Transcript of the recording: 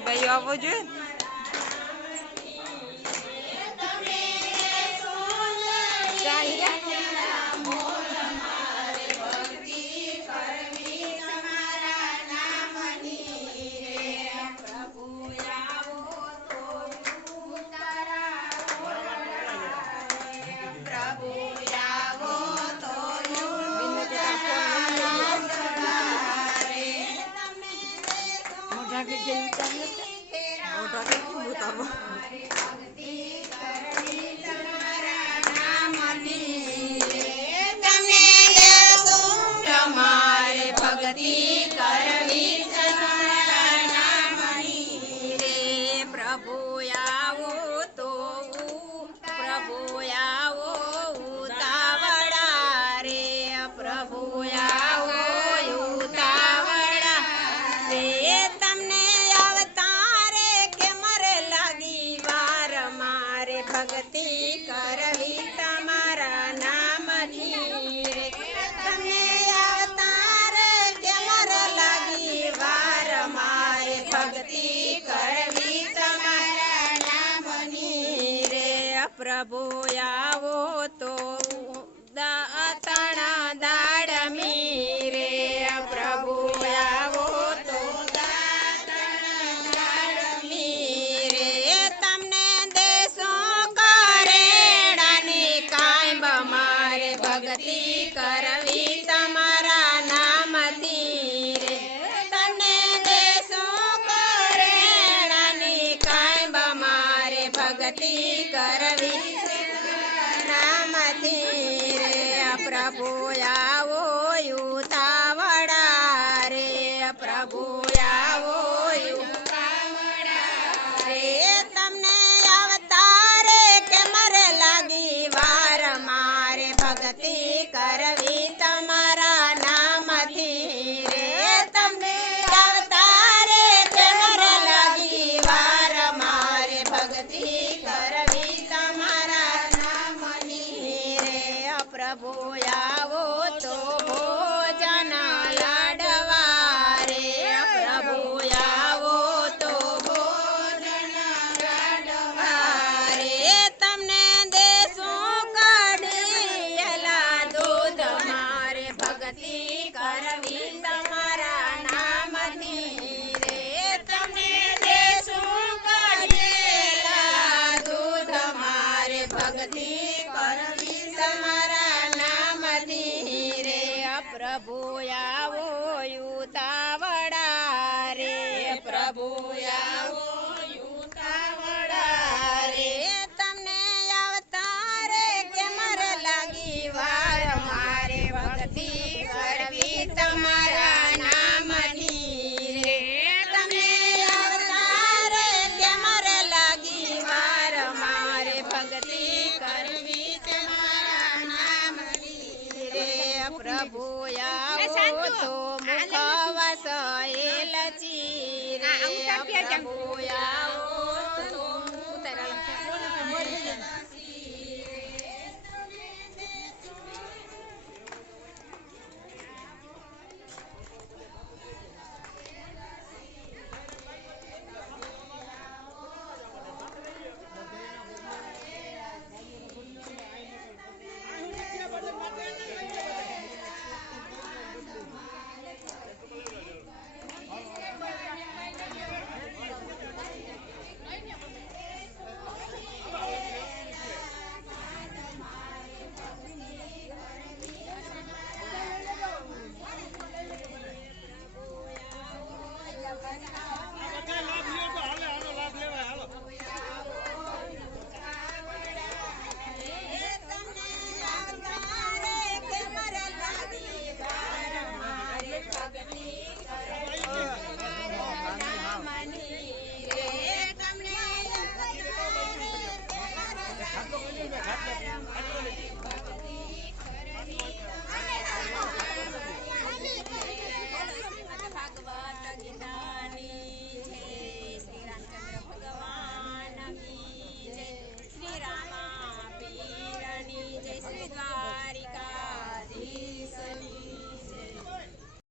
ભાઈ આવવો જોઈએ. ભક્તિ કરવી તમારા નામની રે તમને અવતાર કેમર લાગી વાર મારે ભક્તિ કરવી તમારા નામની રે પ્રભુ આવો તો દાતણા દાડમી રે પ્રભુ આવો તો ભક્તિ કરવી તમારા નામથી રે તમને દેશો કરેણાની કાંઈ મારે ભક્તિ કરવી નામથી રે પ્રભુ આવો યુતાવડા રે પ્રભુ આવો યુતાવડા રે તમને અવતારે કેમર લાગી વાર મારે ભક્તિ કરવી તમારા નામથી રે તમને અવતારે કેમર લાગી વાર મારે ભક્તિ કરવી તમારા નામની રે પ્રભુ આવો તો ભોજન લાડવા રે પ્રભુ આવો તો ભોજન લાડવા રે તમને દેશું કઢીયલા દૂધ મારે ભક્તિ કરવી તમારા નામથી રે તમને દેશું કઢીયલા દૂધ મારે ભક્તિ કરવી તમારા નામથી રે પ્રભુ આવો યુતાવડા રે પ્રભુ આવો યુતાવડા રે તમને અવતારે કેમર લાગી વાર મારે ભક્તિ કરવી તમારા નામની રે તમને અવતારે કેમર લાગી વાર મારે ભક્તિ કરવી તમારા નામની રે પ્રભુ આવો તો મુખ વસેલ ચીરે પ્રભુ આવો